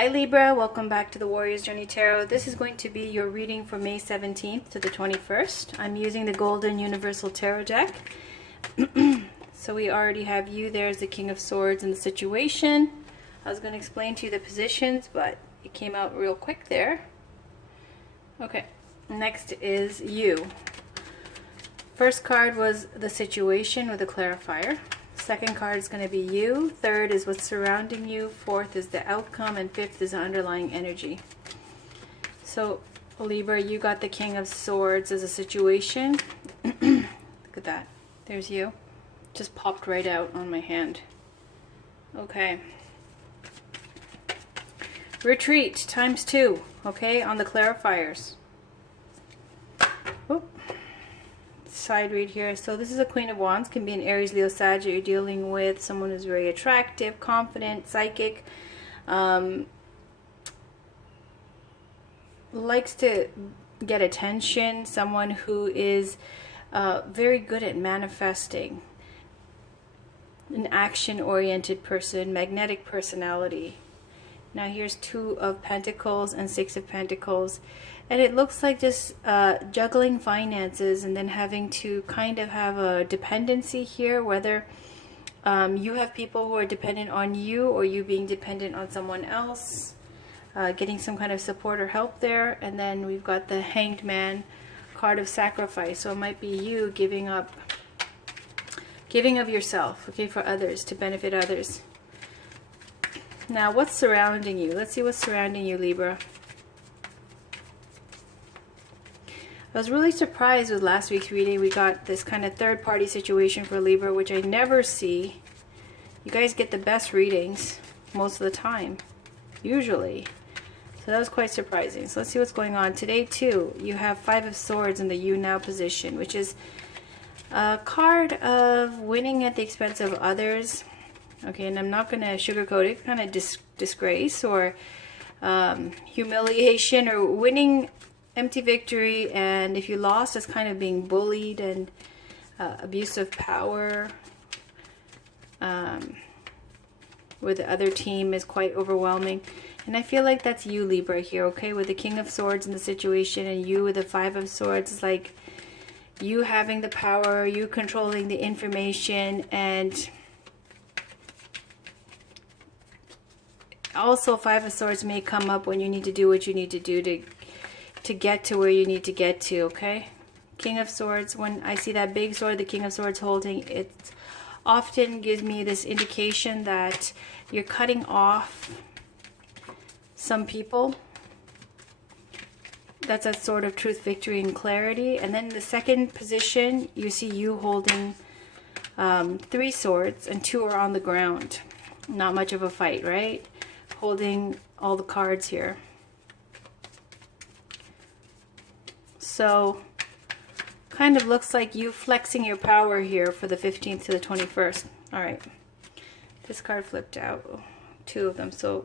Hi Libra, welcome back to the Warrior's Journey Tarot. This is going to be your reading for May 17th to the 21st. I'm using the Golden Universal Tarot deck. So we already have you. There's the King of Swords in the situation. I was going to explain to you the positions, but it came out real quick there. Okay, next is you. First card was the situation with a clarifier. Second card is going to be you. Third is what's surrounding you. Fourth is the outcome. And fifth is the underlying energy. So, Libra, you got the King of Swords as a situation. Look at that. There's you. Just popped right out on my hand. Okay. Retreat ×2. Okay, on the clarifiers. Oop. Side read here. So this is a Queen of Wands, can be an Aries, Leo, Sag. You're dealing with someone who's very attractive, confident, psychic, likes to get attention, someone who is very good at manifesting, an action-oriented person, magnetic personality. Now here's Two of Pentacles and Six of Pentacles. And it looks like just juggling finances and then having to kind of have a dependency here, whether you have people who are dependent on you or you being dependent on someone else, getting some kind of support or help there. And then we've got the Hanged Man card of sacrifice. So it might be you giving of yourself, okay, for others, to benefit others. Now, what's surrounding you? Let's see what's surrounding you, Libra. I was really surprised with last week's reading. We got this kind of third-party situation for Libra, which I never see. You guys get the best readings most of the time, usually. So that was quite surprising. So let's see what's going on. Today, too, you have Five of Swords in the You Now position, which is a card of winning at the expense of others. Okay, and I'm not going to sugarcoat it, kind of disgrace or humiliation, or winning empty victory. And if you lost, it's kind of being bullied and abuse of power with the other team is quite overwhelming. And I feel like that's you, Libra, here, okay, with the King of Swords in the situation and you with the Five of Swords. It's like you having the power, you controlling the information, and also Five of Swords may come up when you need to do what you need to do to get to where you need to get to, okay? King of Swords, when I see that big sword, the King of Swords holding, it often gives me this indication that you're cutting off some people. That's a sort of truth, victory, and clarity. And then the second position, you see you holding 3 swords and 2 are on the ground. Not much of a fight, right? Holding all the cards here. So kind of looks like you flexing your power here for the 15th to the 21st. All right, this card flipped out, 2 of them. So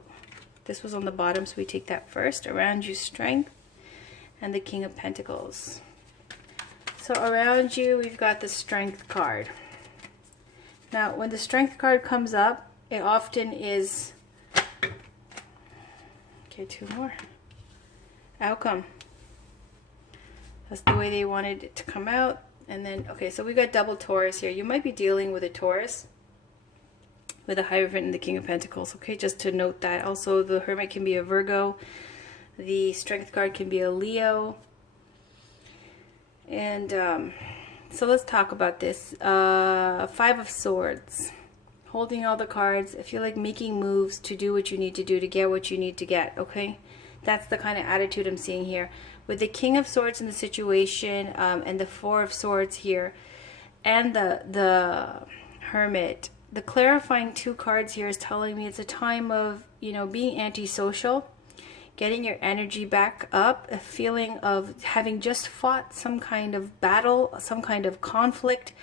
this was on the bottom, so we take that first. Around you, Strength and the King of Pentacles. So around you, we've got the Strength card. Now when the Strength card comes up, it often is, okay, 2 more. Outcome. That's the way they wanted it to come out. And then, okay, so we got double Taurus here. You might be dealing with a Taurus with a Hierophant and the King of Pentacles. Okay, just to note that. Also, the Hermit can be a Virgo. The Strength card can be a Leo. And so let's talk about this. Five of Swords. Holding all the cards. I feel like making moves to do what you need to do to get what you need to get, okay? That's the kind of attitude I'm seeing here. With the King of Swords in the situation and the Four of Swords here and the Hermit, the clarifying 2 cards here is telling me it's a time of, you know, being antisocial, getting your energy back up, a feeling of having just fought some kind of battle, some kind of conflict,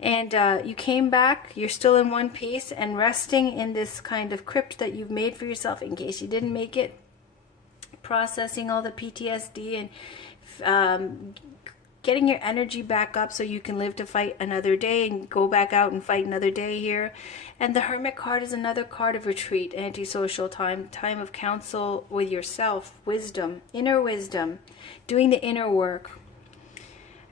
and you came back, you're still in one piece and resting in this kind of crypt that you've made for yourself in case you didn't make it, processing all the PTSD and getting your energy back up so you can live to fight another day and go back out and fight another day here. And the Hermit card is another card of retreat, antisocial time, time of counsel with yourself, wisdom, doing the inner work.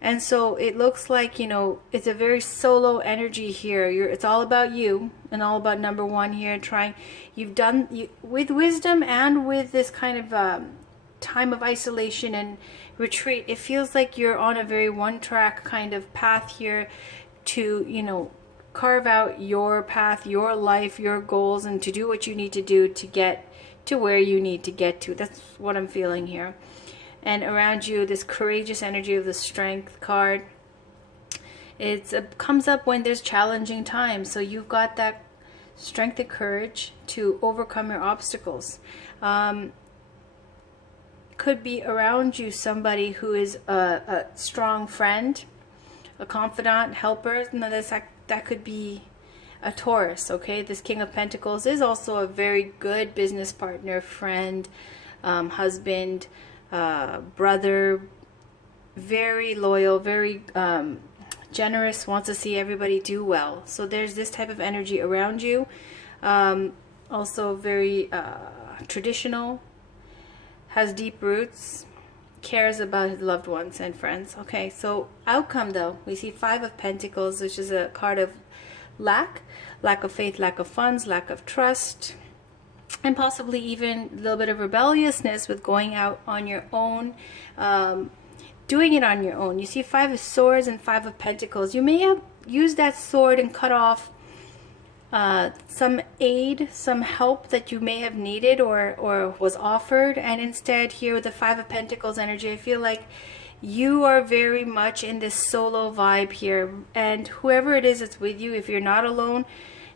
And so it looks like, you know, it's a very solo energy here. It's all about you and all about number one here. With wisdom and with this kind of time of isolation and retreat, it feels like you're on a very one-track kind of path here to, you know, carve out your path, your life, your goals, and to do what you need to do to get to where you need to get to. That's what I'm feeling here. And around you, this courageous energy of the Strength card. It comes up when there's challenging times. So you've got that strength and courage to overcome your obstacles. Could be around you somebody who is a strong friend, a confidant, helper. No, that could be a Taurus, okay? This King of Pentacles is also a very good business partner, friend, husband, brother, very loyal, very generous, wants to see everybody do well. So there's this type of energy around you. Also very traditional, has deep roots, cares about his loved ones and friends. Okay, so outcome though, we see Five of Pentacles, which is a card of lack of faith, lack of funds, lack of trust, and possibly even a little bit of rebelliousness with going out on your own, doing it on your own. You see Five of Swords and Five of Pentacles. You may have used that sword and cut off some aid, some help that you may have needed or was offered, and instead here with the Five of Pentacles energy, I feel like you are very much in this solo vibe here, and whoever it is that's with you, if you're not alone,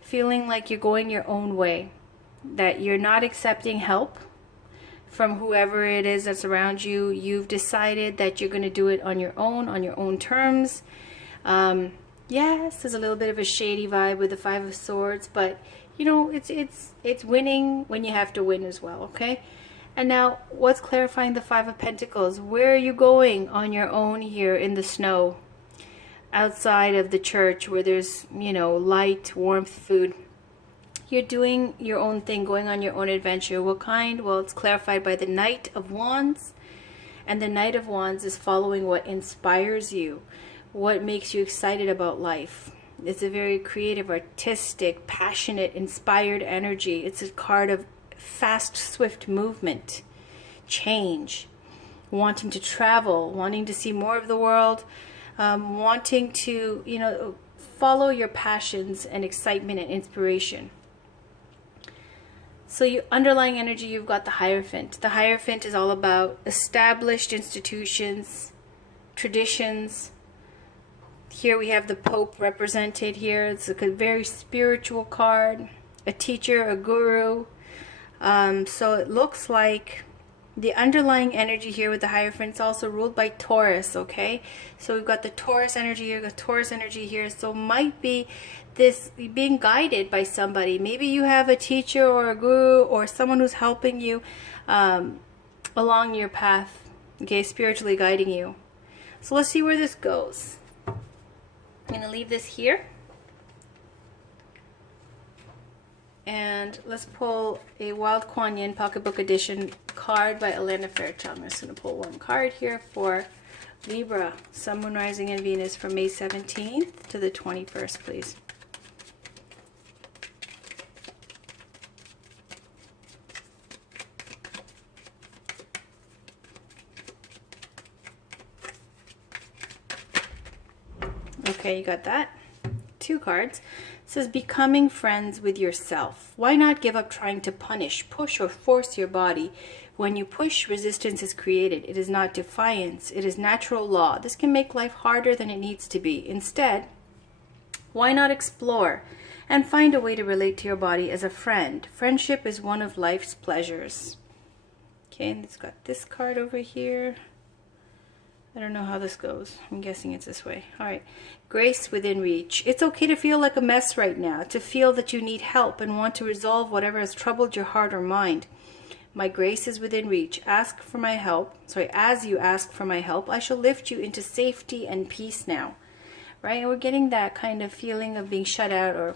feeling like you're going your own way, that you're not accepting help from whoever it is that's around you. You've decided that you're going to do it on your own terms. Yes, there's a little bit of a shady vibe with the Five of Swords, but you know, it's winning when you have to win as well, okay? And now, what's clarifying the Five of Pentacles? Where are you going on your own here in the snow, outside of the church where there's, you know, light, warmth, food? You're doing your own thing, going on your own adventure. What kind? Well, it's clarified by the Knight of Wands, and the Knight of Wands is following what inspires you, what makes you excited about life. It's a very creative, artistic, passionate, inspired energy. It's a card of fast, swift movement, change, wanting to travel, wanting to see more of the world, wanting to, you know, follow your passions and excitement and inspiration. So you underlying energy, you've got the Hierophant. The Hierophant is all about established institutions, traditions. Here we have the Pope represented here. It's a very spiritual card, a teacher, a guru. So it looks like the underlying energy here with the Hierophant is also ruled by Taurus, okay? So we've got the Taurus energy here, the Taurus energy here. So might be this being guided by somebody. Maybe you have a teacher or a guru or someone who's helping you along your path, okay, spiritually guiding you. So let's see where this goes. I'm going to leave this here. And let's pull a Wild Kuan Yin Pocketbook Edition card by Elena Fairchild. I'm just going to pull one card here for Libra, Sun, Moon, Rising, and Venus from May 17th to the 21st, please. Okay, you got that? Two cards. It says, becoming friends with yourself. Why not give up trying to punish, push, or force your body? When you push, resistance is created. It is not defiance. It is natural law. This can make life harder than it needs to be. Instead, why not explore and find a way to relate to your body as a friend? Friendship is one of life's pleasures. Okay, and it's got this card over here. I don't know how this goes. I'm guessing it's this way. All right. Grace within reach. It's okay to feel like a mess right now, to feel that you need help and want to resolve whatever has troubled your heart or mind. My grace is within reach. Ask for my help. Sorry, as you ask for my help, I shall lift you into safety and peace now. Right? And we're getting that kind of feeling of being shut out or,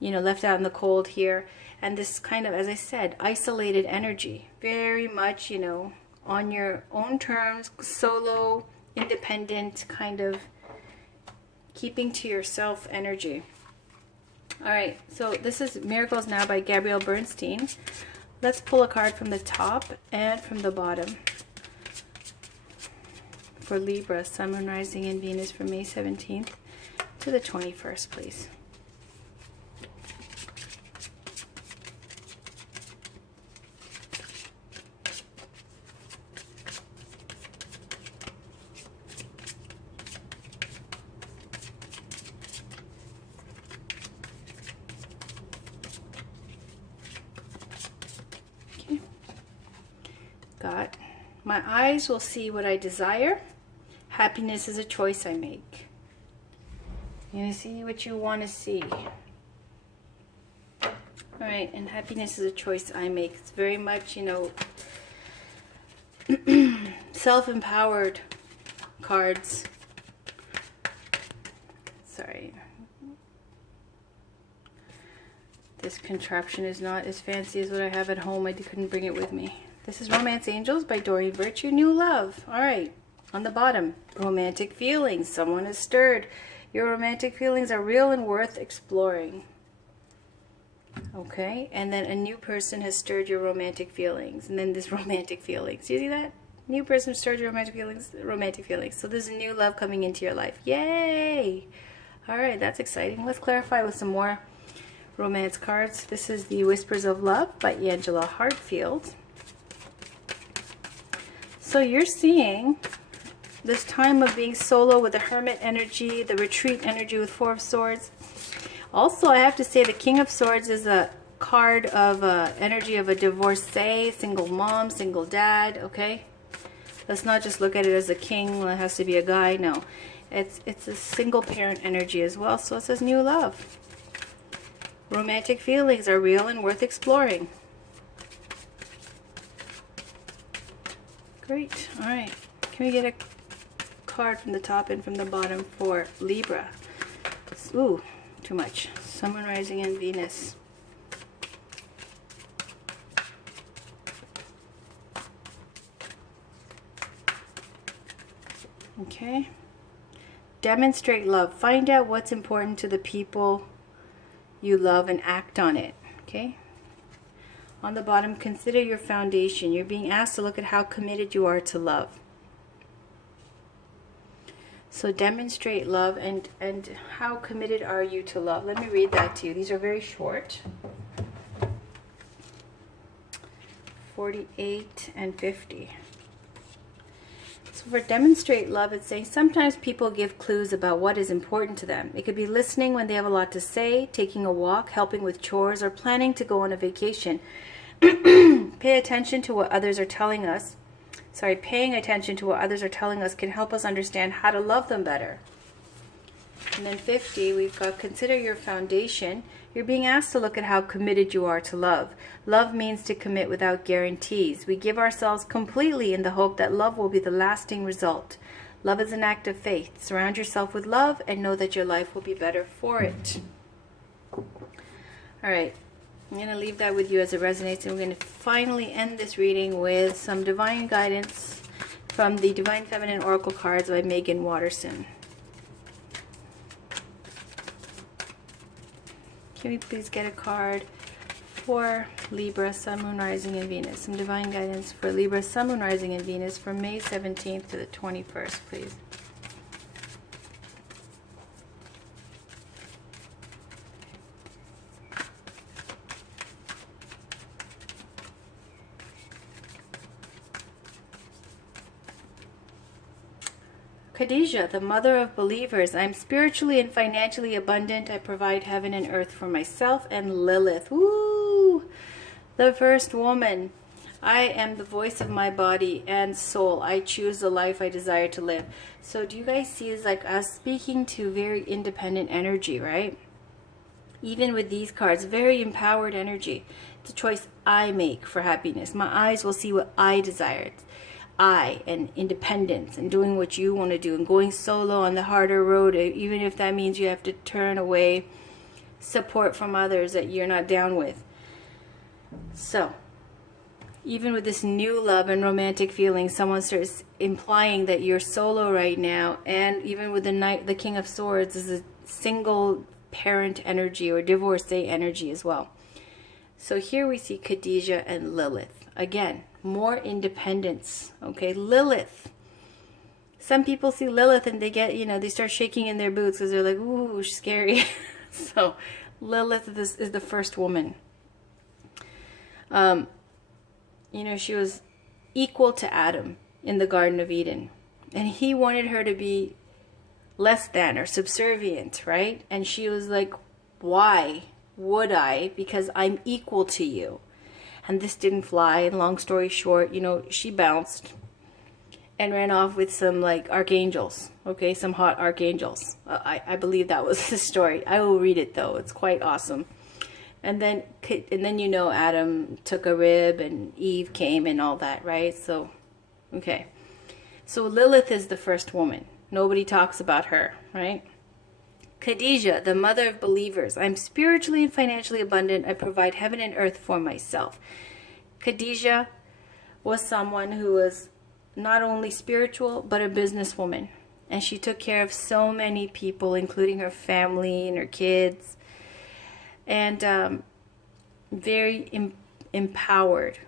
left out in the cold here. And this kind of, as I said, isolated energy. Very much, on your own terms, solo, independent, kind of keeping to yourself energy. All right, so this is Miracles Now by Gabrielle Bernstein. Let's pull a card from the top and from the bottom for Libra, Sun, Moon, Rising, and Venus from May 17th to the 21st, please. Got, my eyes will see what I desire. Happiness is a choice I make. You see what you want to see. All right, and happiness is a choice I make. It's very much, self-empowered cards. Sorry. This contraption is not as fancy as what I have at home. I couldn't bring it with me. This is Romance Angels by Doreen Virtue. New love. All right. On the bottom, romantic feelings. Someone is stirred. Your romantic feelings are real and worth exploring. Okay. And then a new person has stirred your romantic feelings. And then this romantic feelings. You see that? New person stirred your romantic feelings. Romantic feelings. So there's a new love coming into your life. Yay! All right. That's exciting. Let's clarify with some more romance cards. This is the Whispers of Love by Angela Hartfield. So you're seeing this time of being solo with the Hermit energy, the Retreat energy with Four of Swords. Also, I have to say the King of Swords is a card of energy of a divorcee, single mom, single dad, okay? Let's not just look at it as a king, well, it has to be a guy, no. It's a single parent energy as well, so it says new love. Romantic feelings are real and worth exploring. Great. All right. Can we get a card from the top and from the bottom for Libra? Ooh, too much. Sun, Moon, Rising, and Venus. Okay. Demonstrate love. Find out what's important to the people you love and act on it. Okay. On the bottom, consider your foundation. You're being asked to look at how committed you are to love. So demonstrate love and how committed are you to love. Let me read that to you. These are very short. 48 and 50. So for demonstrate love, it's saying sometimes people give clues about what is important to them. It could be listening when they have a lot to say, taking a walk, helping with chores, or planning to go on a vacation. Pay attention to what others are telling us. Sorry, paying attention to what others are telling us can help us understand how to love them better. And then 50, we've got consider your foundation. You're being asked to look at how committed you are to love. Love means to commit without guarantees. We give ourselves completely in the hope that love will be the lasting result. Love is an act of faith. Surround yourself with love and know that your life will be better for it. All right. I'm going to leave that with you as it resonates, and we're going to finally end this reading with some divine guidance from the Divine Feminine Oracle cards by Megan Watterson. Can we please get a card for Libra, Sun, Moon, Rising, and Venus? Some divine guidance for Libra, Sun, Moon, Rising, and Venus from May 17th to the 21st, please. Khadijah, the mother of believers. I am spiritually and financially abundant. I provide heaven and earth for myself. And Lilith, woo, the first woman. I am the voice of my body and soul. I choose the life I desire to live. So do you guys see it's like us speaking to very independent energy, right? Even with these cards, very empowered energy. It's a choice I make for happiness. My eyes will see what I desire. It's I and independence and doing what you want to do and going solo on the harder road, even if that means you have to turn away support from others that you're not down with. So, even with this new love and romantic feeling, someone starts implying that you're solo right now, and even with the Knight, the King of Swords is a single parent energy or divorcee energy as well. So here we see Khadijah and Lilith. Again, more independence. Okay, Lilith. Some people see Lilith and they get, they start shaking in their boots because they're like, ooh, scary. So Lilith is the first woman. She was equal to Adam in the Garden of Eden. And he wanted her to be less than or subservient, right? And she was like, why would I? Because I'm equal to you. And this didn't fly. And long story short, she bounced and ran off with some archangels. Okay, some hot archangels. I believe that was the story. I will read it though. It's quite awesome. And then Adam took a rib and Eve came and all that, right? So, okay. So Lilith is the first woman. Nobody talks about her, right? Khadijah, the mother of believers. I'm spiritually and financially abundant. I provide heaven and earth for myself. Khadijah was someone who was not only spiritual, but a businesswoman. And she took care of so many people, including her family and her kids. And very empowered,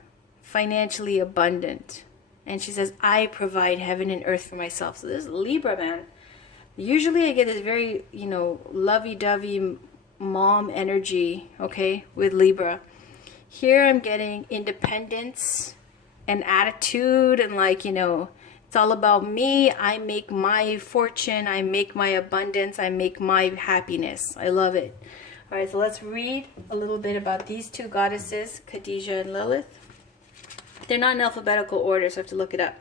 financially abundant. And she says, I provide heaven and earth for myself. So this is Libra, man. Usually I get this very, lovey-dovey mom energy, okay, with Libra. Here I'm getting independence and attitude and it's all about me. I make my fortune. I make my abundance. I make my happiness. I love it. All right, so let's read a little bit about these two goddesses, Khadijah and Lilith. They're not in alphabetical order, so I have to look it up.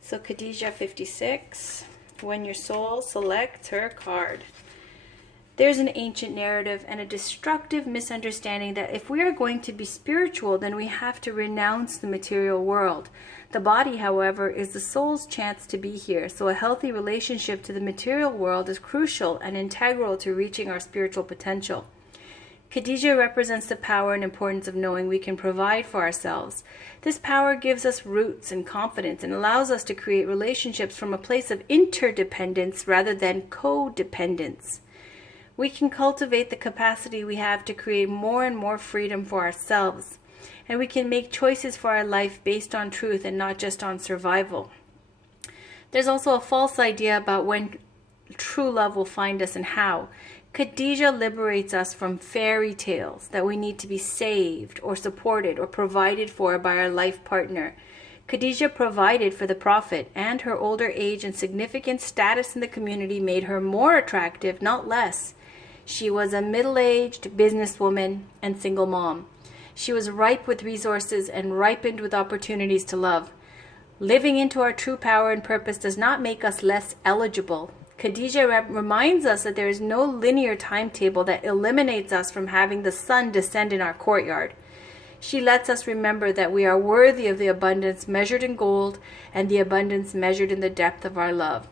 So Khadijah 56, when your soul selects her card. There's an ancient narrative and a destructive misunderstanding that if we are going to be spiritual, then we have to renounce the material world. The body, however, is the soul's chance to be here, so a healthy relationship to the material world is crucial and integral to reaching our spiritual potential. Khadijah represents the power and importance of knowing we can provide for ourselves. This power gives us roots and confidence and allows us to create relationships from a place of interdependence rather than codependence. We can cultivate the capacity we have to create more and more freedom for ourselves. And we can make choices for our life based on truth and not just on survival. There's also a false idea about when true love will find us and how. Khadijah liberates us from fairy tales that we need to be saved or supported or provided for by our life partner. Khadijah provided for the Prophet, and her older age and significant status in the community made her more attractive, not less. She was a middle-aged businesswoman and single mom. She was ripe with resources and ripened with opportunities to love. Living into our true power and purpose does not make us less eligible. Khadijah reminds us that there is no linear timetable that eliminates us from having the sun descend in our courtyard. She lets us remember that we are worthy of the abundance measured in gold and the abundance measured in the depth of our love.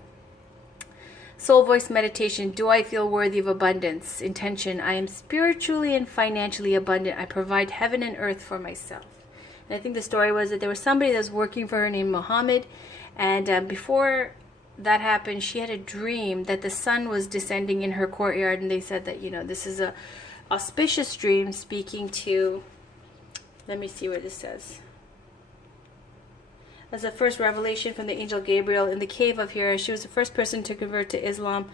Soul Voice Meditation. Do I feel worthy of abundance? Intention. I am spiritually and financially abundant. I provide heaven and earth for myself. And I think the story was that there was somebody that was working for her named Muhammad. And before that happened, she had a dream that the sun was descending in her courtyard. And they said that, this is a auspicious dream speaking to, let me see where this says. As the first revelation from the angel Gabriel in the cave of Hira. She was the first person to convert to Islam.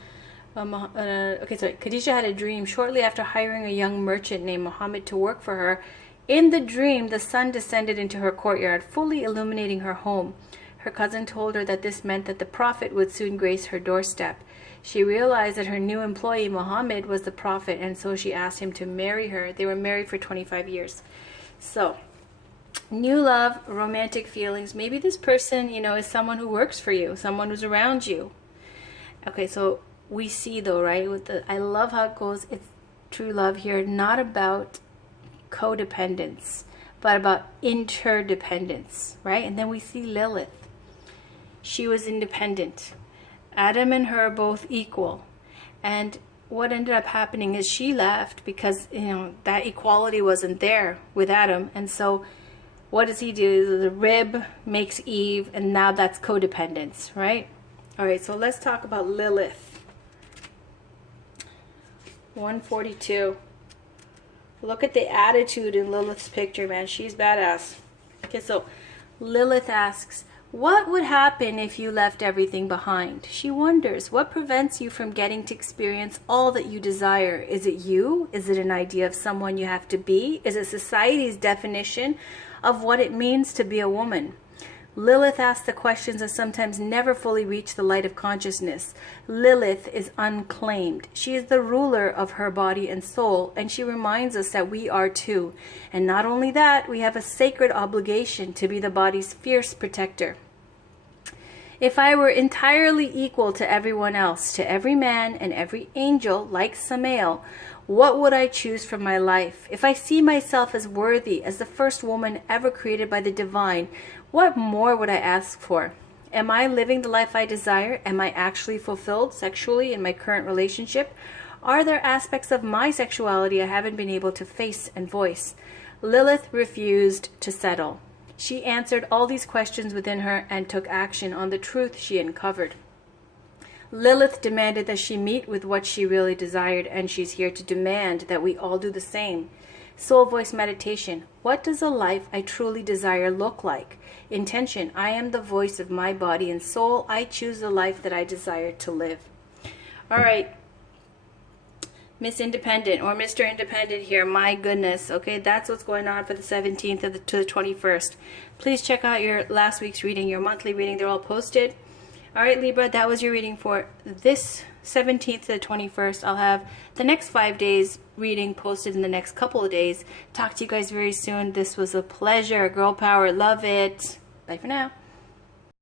Khadijah had a dream shortly after hiring a young merchant named Muhammad to work for her. In the dream, the sun descended into her courtyard, fully illuminating her home. Her cousin told her that this meant that the Prophet would soon grace her doorstep. She realized that her new employee, Muhammad, was the Prophet, and so she asked him to marry her. They were married for 25 years. So, new love, romantic feelings. Maybe this person, is someone who works for you, someone who's around you. Okay, so we see though, right? I love how it goes. true love here, not about codependence, but about interdependence, right? And then we see Lilith. She was independent. Adam and her are both equal. And what ended up happening is she left because, that equality wasn't there with Adam. And so what does he do? The rib makes Eve, and now that's codependence, right? All right, so let's talk about Lilith. 142. Look at the attitude in Lilith's picture, man. She's badass. Okay, so Lilith asks, what would happen if you left everything behind? She wonders, what prevents you from getting to experience all that you desire? Is it you? Is it an idea of someone you have to be? Is it society's definition of what it means to be a woman? Lilith asks the questions that sometimes never fully reach the light of consciousness. Lilith is unclaimed. She is the ruler of her body and soul, and she reminds us that we are too. And not only that, we have a sacred obligation to be the body's fierce protector. If I were entirely equal to everyone else, to every man and every angel, like Samael, what would I choose from my life? If I see myself as worthy as the first woman ever created by the divine, what more would I ask for? Am I living the life I desire? Am I actually fulfilled sexually in my current relationship? Are there aspects of my sexuality I haven't been able to face and voice? Lilith refused to settle. She answered all these questions within her and took action on the truth she uncovered. Lilith demanded that she meet with what she really desired, and she's here to demand that we all do the same. Soul voice meditation. What does a life I truly desire look like? Intention. I am the voice of my body and soul. I choose the life that I desire to live. All right. Miss Independent or Mr. Independent here. My goodness. Okay, that's what's going on for the 17th to the 21st. Please check out your last week's reading, your monthly reading. They're all posted. All right, Libra, that was your reading for this 17th to the 21st. I'll have the next 5 days reading posted in the next couple of days. Talk to you guys very soon. This was a pleasure. Girl power. Love it. Bye for now.